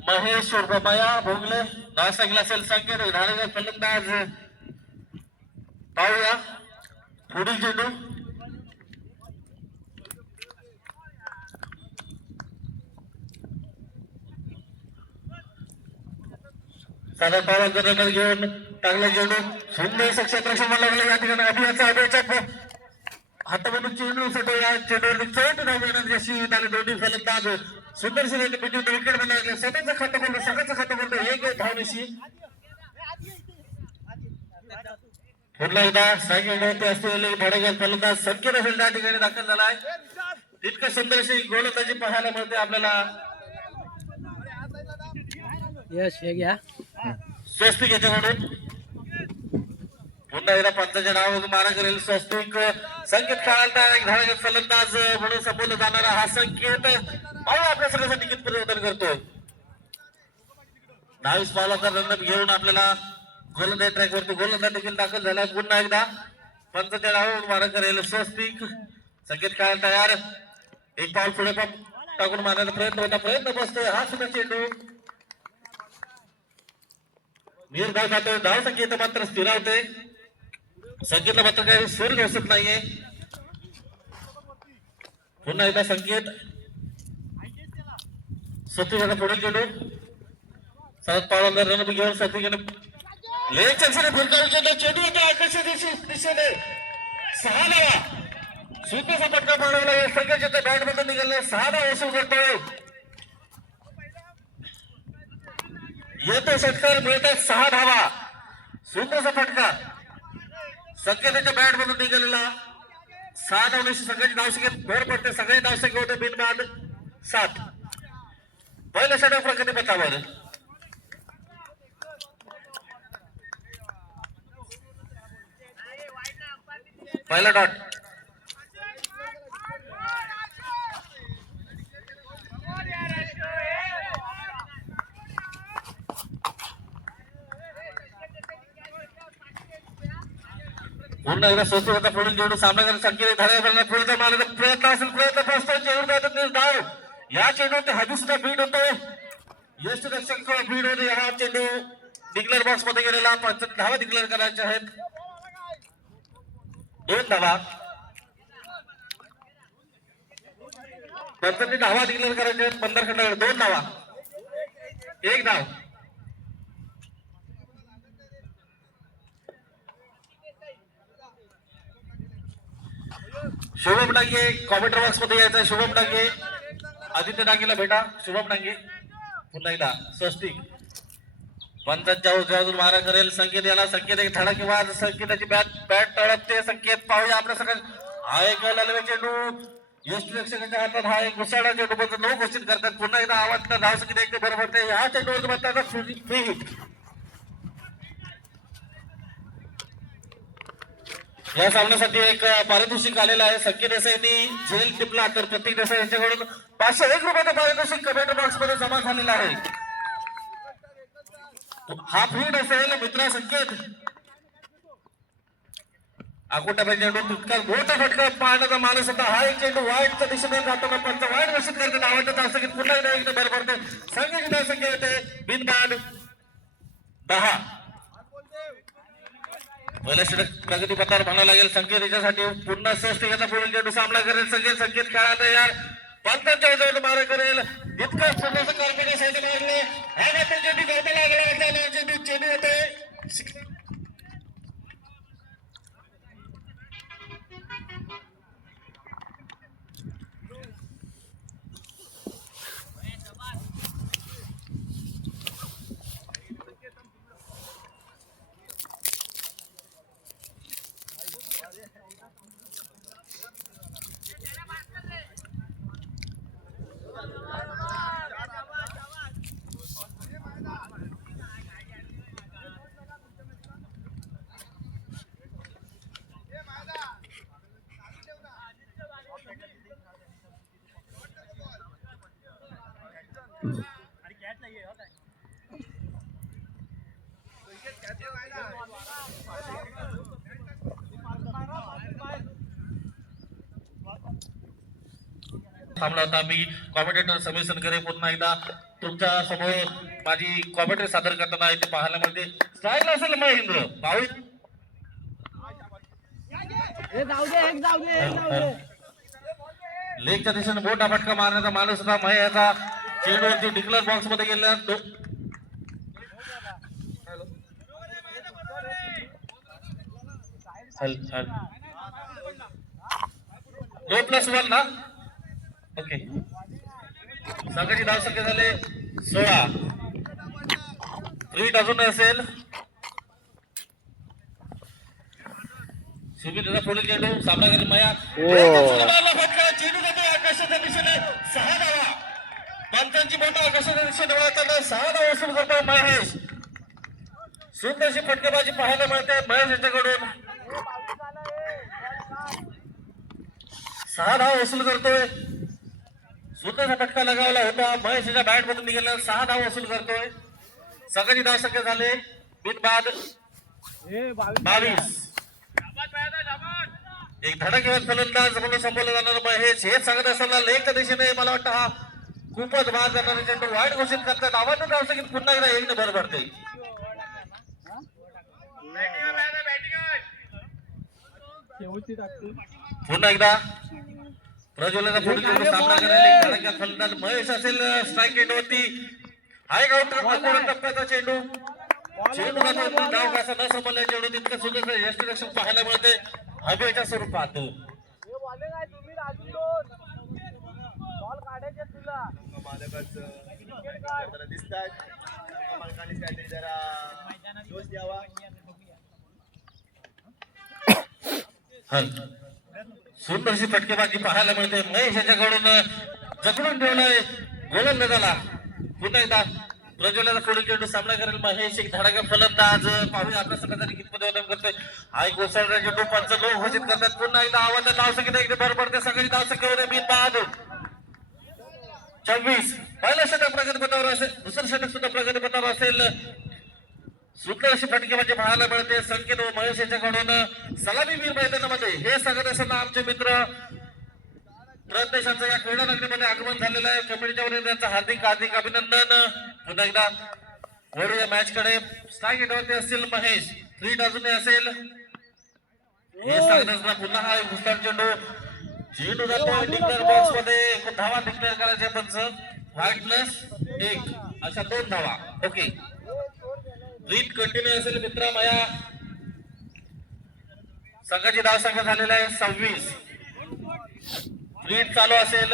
महेश मया भोगले. नाव सांगितलं असेल संकेत धारेचा फलंदाज. पाहूया पुढील चेंडू. साधा पावा करण्यात घेऊन टाकला चेंडू. सुंदर क्षेत्ररक्षण लागलं या ठिकाणी. अभियाचा हातामधून चेंडू सटवला. चेंडूवर चोट धावण्यात यशस्वी झाले दोन्ही फलंदाज. सुंदर विकेट बनवले. स्वतःचं खातं बोलतो सगळ्याचं खातं बोलतो. एक धावण्याशी पुन्हा एकदा सायकल होते असलेले भाडेगाव फलंदाज संकेत असेल त्या ठिकाणी दाखल झालाय. इतकं सुंदर अशी गोलंदाजी पाहायला मिळते आपल्याला. स्वस्तिक याच्याकडून पुन्हा एकदा पंचाच्या नावामधून मारा करेल. स्वस्तिक संकेत खेळायला धाडेगाव फलंदाज म्हणून संबोधला जाणारा हा संकेत आपल्या सगळ्यासाठी किती परिवर्तन करतोय. 22 बॉलाचा रन घेऊन आपल्याला गोलंदाज ट्रॅक वरती गोलंदाज देखील दाखल झाला. पुन्हा एकदा पंचाच्या नावावरून मारा करेल स्वस्तिक. संकेत खेळायला तयार. एक पाऊल पुढे टाकून मारण्याचा प्रयत्न बसतोय. हा सुद्धा चेंडू निर्धाव जातोय. धाव संकेत मात्र स्थिरावते. संकेतला मात्र काही सूर घसत नाहीये. पुन्हा एकदा संकेत सत्तीकडे पुढील चेंडू. 7 पावलांवर रन घेऊन सत्तीकडे चेंडू होता आकर्षक दिशेने. 6 धावा सुंदरचा फटका मारवला. संकेतच्या बॅट मधून निघाले. 6 धावा वसूल करतोय. येतो षटकार मिळतात 6 धावा. सुंदरचा फटका संकेताच्या बॅट मधून निघालेला. 6 धावण्याची सगळ्यांची धावसंख्येत भर पडते. सगळे धावसंख्या होते बिनबाद 7. पहिल्या षटक प्रगती पथावर. पहिला डॉट. पुन्हा एकदा स्वस्त होता पुढील चेंडू. सामना करत संकेत धाड्या पुढे मारण्याचा प्रयत्न असेल. प्रयत्न फसतो. चेंडू धाव. या चेंडू ते हजू सुद्धा बीड होतोय. यष्टरक्षक बीड होते. हा चेंडू डिक्लेअर बॉक्स मध्ये गेलेला. 55 धावा डिक्लेअर करायच्या आहेत. 2 धावा. 55 धावा डिक्लेअर करायच्या आहेत. 15 खंडावर 2 धावा. 1 धाव. शुभम डांगे कॉमेंटर बॉक्स मध्ये यायचं. शुभम डांगे आदित्य डांगेला भेटा. शुभम डांगे पुन्हा एकदा स्वस्तिक पंचांच्या उजव्यातून मारा करेल. संकेत याला. संकेत एक धडा किंवा संकेताची बॅट तळपते. संकेत पाहूया आपल्या सगळ्या. हा एक ललवे चेंडू यष्टरक्षकाच्या हातात. हा एक घुसाडा चेंडू पण 9 घोषित करतात. पुन्हा एकदा आवडता धाव संख्या एक बरोबर पडते. हा चेंडू म्हणतात फ्री हिट. या सामन्यासाठी एक पारितोषिक आलेला आहे. संकेत देसाईंनी झेल टिपला तर प्रतीक देसाई यांच्याकडून 501 रुपयाचं पारितोषिक कमेंट बॉक्स मध्ये जमा झालेला आहे. हा फीड असेल मित्र संकेत. आकोटा चेंडू तितका मोठा फटका पाहण्याचा माणूस होता. हा एक चेंडू वाईटच्या दिशेने जातो. पंच वाईट घोषित करतात. आवडतं संकेत पुन्हा एकदा बरोबर पडते. संघाची संख्या येते बिनबाद 10. पहिल्या षटक प्रगती पथावर म्हणावं लागेल. संकेत याच्यासाठी पुन्हा स्वस्त याचा पुढील चेंडू सामना करेल. संकेत खेळायला यार पंचांच्या जवळ मारा करेल इतकं छोटंसं कॉन्फिडन्स आहे मारले आणि आता चेंडू गळता लागला चेंडू होते थांबला होता मी कॉमेंटेटर समीर सनकरे पुन्हा एकदा तुमच्या समोर माझी कॉमेंट्री सादर करताना इथे पाहायला मिळते स्ट्राईक असेल महेंद्र भाऊ लेगच्या दिशेने मोठा फटका मारण्याचा माणूस होता महेचा चेंडूवरती डिक्लेअर बॉक्स मध्ये गेला दो प्लस वन ना ओके संघाची धावसंख्या झाले 16 रीट अजून असेल सुमित पुढे चेंडू सामना करेल मया चेंडू जातो आकाशाच्या दिशेने 6 धावा पंचांची बोट आकाशाच्या दिशेने वळताना 6 धावा वसूल करतो महेश सुंदरशी फटकेबाजी पाहायला मिळते महेश याच्याकडून 6 धावा वसूल करतोय सुंदरचा फटका लगावला होता महेश याच्या बॅट मधून निघाला 6 धावा वसूल करतोय सगळी धावसंख्या झाले बिनबाद 22 एक धडाकेबाज फलंदाज म्हणून संबोधला जाणार महेश हेच सांगत असताना लेगच्या दिशेने मला वाटतं हा खूपच बाद जाणारा चेंडू वाईट घोषित करतात आव्हान धावसंख्येत पुन्हा एकदा एक भर पडते पुन्हा एकदा प्रज्वलचा पुढील चेंडू सामना करायला एक धडाक्यात फलंदाज महेश असेल स्ट्राईक एंडवरती हाय गावठा टप्प्याचा चेंडू डाव कसा न समजला चेंडू तितकं सुंदर यष्टीरक्षण पाहायला मिळते हवेच्या स्वरूपात सुंदरशी फटकेबाजी पाहायला मिळते महेश याच्याकडून जखडून ठेवलाय गोलंदाजाला पुन्हा एकदा प्रज्वलचा पुढील चेंडू सामना करेल महेश एक धडाका फलंदाज पाहूया आपल्या संघासाठी कितपत योगदान करतोय हा एक गोसाळा चेंडू पंच लोक घोषित करतात पुन्हा एकदा आव्हान धावसंख्येत एकदा भर पडते सगळी धावसंख्येमध्ये बिनबाद 26 पहिलं षटक प्रगतीपथावर असेल दुसरं षटक सुद्धा प्रगतीपथावर असेल सुंदर अशी फटकेबाजी पाहायला मिळते संकेत व महेश यांच्याकडून सलामीवीर मैदानामध्ये हे सांगत असताना आमचे मित्र प्रदेशांचं या क्रीडा नगरीमध्ये आगमन झालेलं आहे कमिटीच्या वतीने त्यांचं हार्दिक हार्दिक अभिनंदन पुन्हा एकदा वळूया मॅच कडे स्ट्राईक एंडवरती असतील महेश थ्रीट अजूनही असेल हे सांगत असताना पुन्हा हा घुसतार चेंडू जातो डिक्लेअर बॉक्स मध्ये धावा डिक्लेअर करायचे पंच व्हाईट प्लस 1 अशा 2 धावा ओके रीट कंटिन्यू असेल मित्रा माया संघाची धावसंख्या झालेला आहे 26 रीट चालू असेल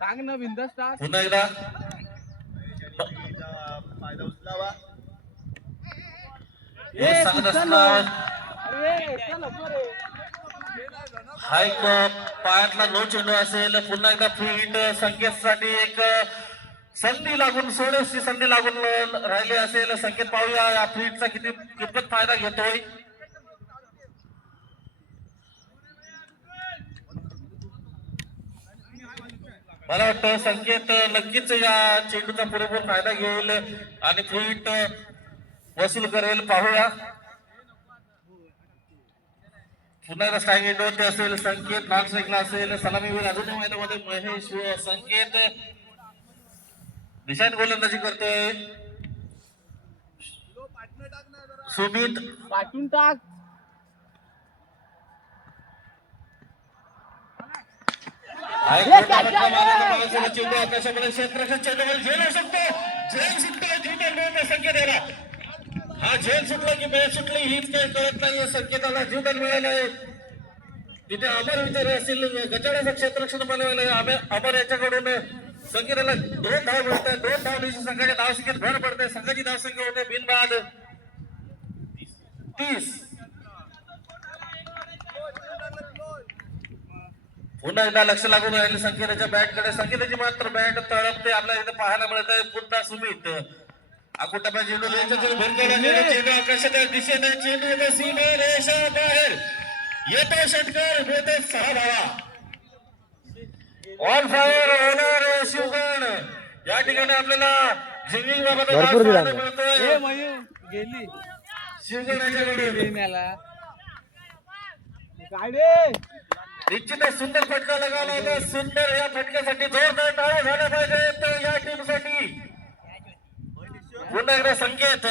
पुन्हा एकदा फायदा उचलावा हे सांगत असणार हा एक पायातला नो चेंडू असेल पुन्हा एकदा फीट संकेतसाठी एक संधी लागून सोडची संधी लागून राहिली असेल संकेत पाहूया या फीटचा कितपत फायदा घेतोय मला वाटतं संकेत नक्कीच या चेंडूचा पुरेपूर फायदा घेईल आणि फीट वसूल करेल पाहूया पुन्हा एकदा स्ट्राईक एंडवरती असेल संकेत नॉन स्ट्राईकला असेल सलामीवीर अजूनही मैदानामध्ये महेश व संकेत निशांत गोलंदाजी करतोय सुमित पाठवून टाक चेंडू आकाशामध्ये क्षेत्ररक्षण चेंडूवर झेल होऊ शकतो. झेल सुटतो जिथे मिळतो संकेत याला. हा झेल सुटला की मॅच सुटली हीच काही कळत नाही. संकेताला जीवदान मिळालं आहे. तिथे अमर विचार असतील गटाळ्याचं क्षेत्ररक्षण बनवलं अमर याच्याकडून संकेताला 2 धाव मिळत आहे. 2 धाव दिवशी संघाच्या धावसंख्येत भर पडते. संघाची धावसंख्या होते बिनबाद 30. पुन्हा एकदा लक्ष लागून राहिले संकेताच्या बॅटकडे. संकेताची मात्र बॅट तळपते आपल्याला इथे पाहायला मिळत आहे. पुन्हा सुमित आकुटप्या चेंडू चेंडू आकाशाच्या दिशेने चेंडू येतो सीमे रेषा बाहेर येतो षटकार मिळते 6 धावा. ऑन फायर होणार शिवगण. या ठिकाणी आपल्याला जिंगिंग बाबत मिळतोय शिवगणाच्याकडून. निश्चितच सुंदर फटका लगावला होता. सुंदर या फटक्यासाठी जोरदार टाळ्या झाल्या पाहिजेत या टीमसाठी. पुन्हा एकदा संकेत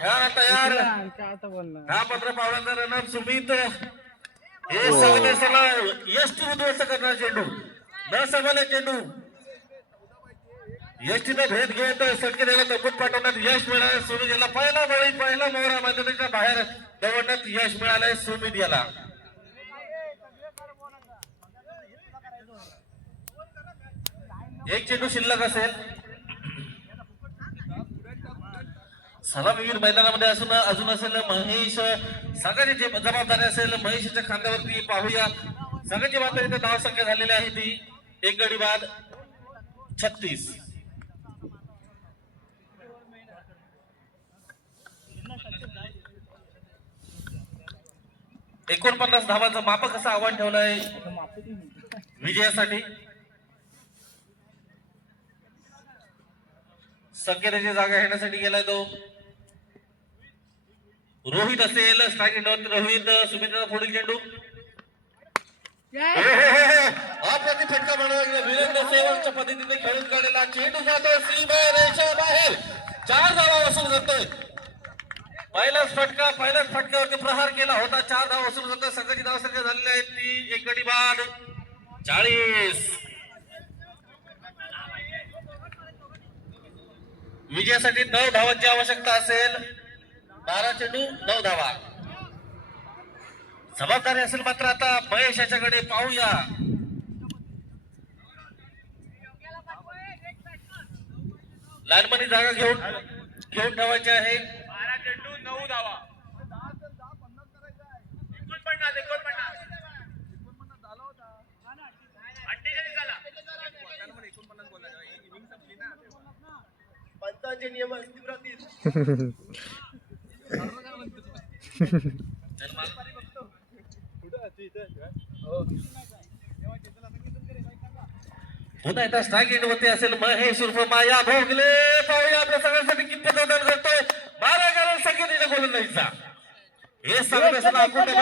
ह्या तयार. ह्या पत्र पावलांचा रनअप सुमित. हे साला यष्टी उद्ध्वस्त करणार चेंडू न समजले चेंडू. यष्टीचा भेद घेत संकेताला तबूत पाठवण्यात यश मिळालं. सुमित याला पहिला बळी पहिला मोहरा मैदानाच्या बाहेर दवडण्यात यश मिळालंय सुमित याला. एक चेंडू शिल्लक असेल. सलामीवीर मैदानामध्ये अजून असेल महेश. संघाची जबाबदारी असेल महेशच्या खांद्यावरती. पाहूया संघाची मात्र इथे धाव संख्या झालेली आहे ती 1 गडी बाद 36. $49 धावांचं मापक असं आव्हान ठेवलंय विजयासाठी. संकेताची जागा घेण्यासाठी गेलाय तो. रोहित असेल स्ट्राईक रोहित. सुमितचा पुढील चेंडू अप्रतिम फटका बनवला. वीरेंद्र सेवकच्या पद्धतीने खेळून काढलेला चेंडू जातो सीमा रेषा बाहेर. 4 धावा वसूल करतोय. पहिल्याच फटक्यावरती प्रहार केला होता. 4 धावा वसूल करतोय. संघाची धावसंख्या झालेली आहे ती 1 गडी बाद 40. विजयासाठी 9 धावांची आवश्यकता असेल. 12 चेंडू 9 धावा. जबाबदारी असेल मात्र आता महेश याच्याकडे. पाहूया लाईनमनी जागा घेऊन ठेवायची आहे. 12 चेंडू 9 धावा. 48 नियम असतील. पुन्हा एकदा स्ट्राईक एंडवरती असेल महेश उर्फ माया भोगले. पाहूया आपल्या सगळ्यांसाठी कितपत योगदान करतोय. 12 कारण संकेताच्या गोलंदाजीचा. हे सांगत असताना चेंडू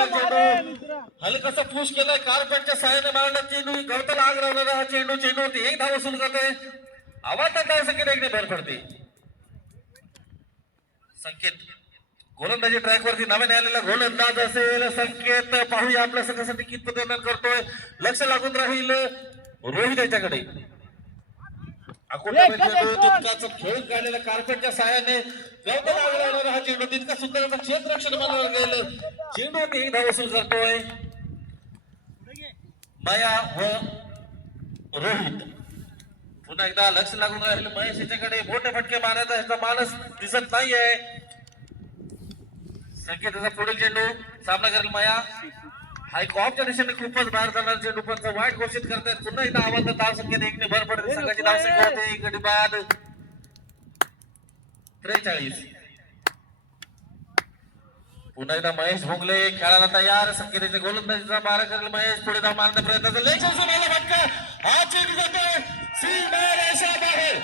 हलकासा पुश केलाय. कार्पेटच्या सहाय्याने मारण्यात चेंडू गवताला आग लावणारा हा चेंडूवरती 1 धाव वसूल करतोय. आवाज धाव संकेत एकने भर पडते. संकेत गोलंदाजी ट्रॅक वरती नव्याने आलेला गोलंदाज असेल संकेत. पाहूया आपल्या संघासाठी कितपत योगदान करतोय. लक्ष लागून राहील रोहित याच्याकडे. खेळून काढलेला कार्पेटच्या सहाय्याने गवताला आग लावणारा हा चेंडू तितका सुंदर क्षेत्ररक्षण बनवलं गेलं. चेंडूवरती 1 धाव वसूल करतोय माया व रोहित. पुन्हा एकदा लक्ष लागून राहिलं महेश याच्याकडे. मोठे फटके मारण्याचा ह्याचा मानस दिसत नाहीये. संकेताचा पुढील चेंडू सामना करेल माया. हाय ऑफच्या दिशेने खूपच बाहेर जाणार चेंडू पण वाईट घोषित करतायत. पुन्हा एकदा आवाज धाव संख्येत 1 ने भर पडते. संघाची धाव संख्या होते 1 गडी बाद 43. पुन्हा एकदा महेश भोगले खेळायला तयार. संकेताच्या गोलंदाजीचा मारा करेल महेश. पुढे धाव मारण्याचा प्रयत्न फटका. हा चेंडू जातोय सीमा रेषा बाहेर.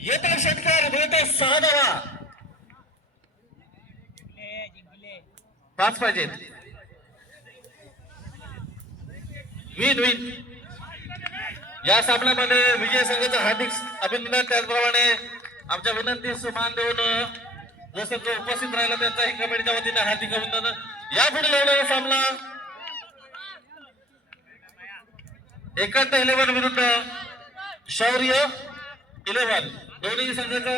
येतो षटकार मिळतो 6 धावा. 5 पाहिजेत. विन या सामन्यामध्ये विजय संघाचं हार्दिक अभिनंदन. त्याचप्रमाणे आमच्या विनंतीस मान देऊन जसं जो उपस्थित राहिला त्यांचाही कमिटीच्या वतीने हार्दिक अभिनंदन. यापुढे होणारा सामना एकांत 11 विरुद्ध शौर्य 11. दोन्ही संघाचा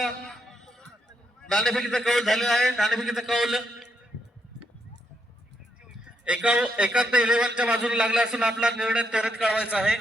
नाणेफेकीचा कौल झालेला आहे. नाणेफेकीचा कौल एकांत 11च्या बाजूने लागला असून आपला निर्णय त्वरित कळवायचा आहे.